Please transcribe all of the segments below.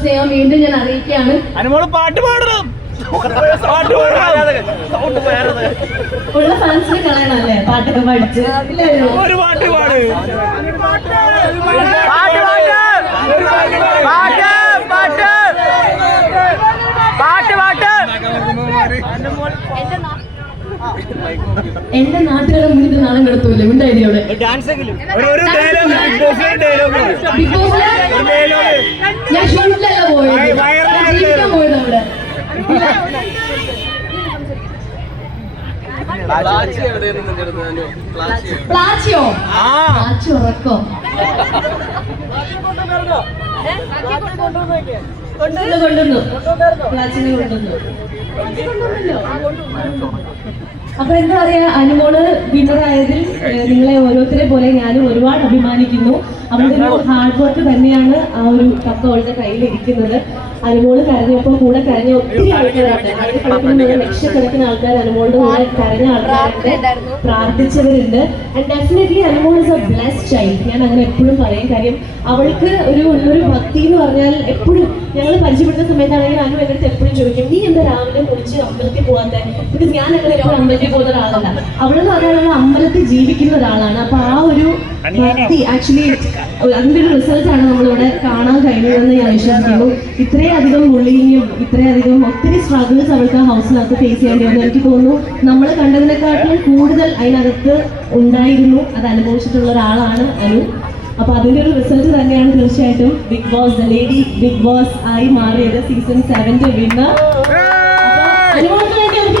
സ്നേഹം വീണ്ടും ഞാൻ അറിയിക്കുകയാണ്. അനുമോൾ പാട്ട് പാടണം. ഉള്ള ഫാൻസിനെ കളയണല്ലേ പാട്ടൊക്കെ പഠിച്ച്. ഒരു പാട്ട് പാട്. പാട്ട് പാട്ട്. പാട്ട് പാട്ട്. പാട്ട് എന്റെ നാട്ടുകാരെ മുന്നിൽ നാളെ കിടത്തൂല്ലേ? ഉണ്ടായിരുന്നു ഇവിടെ ഒരു ഒരു ഡയലോഗ് പ്ലാച്ചിയോ? ആ. പ്ലാച്ചി ഉറക്കോ. അപ്പൊ എന്താ പറയാ അനുമോൾ വിന്നറായതിൽ നിങ്ങളെ ഓരോരുത്തരെ പോലെ ഞാനും ഒരുപാട് അഭിമാനിക്കുന്നു. അവരുടെ ഒരു ഹാർഡ് വർക്ക് തന്നെയാണ് ആ ഒരു കപ്പ് അവളുടെ കയ്യിൽ ഇരിക്കുന്നത്. അനുമോൾ കരഞ്ഞപ്പോൾ കൂടെ കരഞ്ഞ ഒത്തിരി ആൾക്കാരുണ്ട് ലക്ഷക്കണക്കിന് ആൾക്കാർ അനുമോളുടെ കൂടെ കരഞ്ഞ ആൾക്കാരുണ്ട്. പ്രാർത്ഥിച്ചവരുണ്ട്. And definitely Anumol is a blessed child ഞാൻ അങ്ങനെ എപ്പോഴും പറയും. കാര്യം അവൾക്ക് ഒരു ഒരു ഭക്തി എന്ന് പറഞ്ഞാൽ എപ്പോഴും ഞങ്ങൾ പരിചയപ്പെടുന്ന സമയത്താണെങ്കിൽ അനു എന്റെ അടുത്ത് എപ്പോഴും ചോദിക്കും നീ എന്താ രാവിലെ കുറിച്ച് അമ്പലത്തിൽ പോകാത്ത ബിക്കോസ് ഞാൻ അങ്ങനെ രാവിലെ അമ്പലത്തിൽ പോകുന്ന ഒരാളല്ല. അവളെന്ന് അവൾ അമ്പലത്തിൽ ജീവിക്കുന്ന ഒരാളാണ്. അപ്പൊ ആ ഒരു ഭക്തി ആക്ച്വലി അതിന്റെ ഒരു റിസൾട്ട് ആണ് നമ്മളിവിടെ കാണാൻ കഴിഞ്ഞതെന്ന് ഞാൻ വിശ്വസിക്കുന്നു. ഇത്രയധികം ബുള്ളിങ്ങും ഇത്രയധികം ഒത്തിരി സ്ട്രഗിൾസ് അവൾക്ക് ആ ഹൗസിനകത്ത് ഫേസ് ചെയ്യേണ്ടി വന്നു എനിക്ക് തോന്നുന്നു നമ്മൾ കണ്ടതിനെക്കാട്ടിലും കൂടുതൽ അതിനകത്ത് ഉണ്ടായിരുന്നു അത് അനുഭവിച്ചിട്ടുള്ള ഒരാളാണ് അനു. അപ്പൊ അതിന്റെ ഒരു റിസൾട്ട് തന്നെയാണ് തീർച്ചയായിട്ടും Bigg Boss the lady Bigg Boss ആയി മാറിയത് സീസൺ സെവന്റെ വിന്നർ അനുഭവത്തിന് വേണ്ടി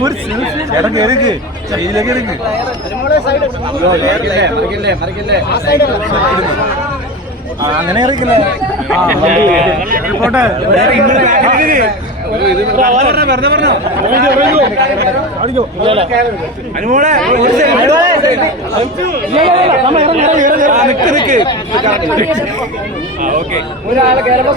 ഒരു ചേട്ടൻ അങ്ങനെ ഇറക്കില്ലേ പോട്ടെ ഒരു നിക്ക്. നിക്ക് ഓക്കെ. ഒരാളെ കയറുമ്പോ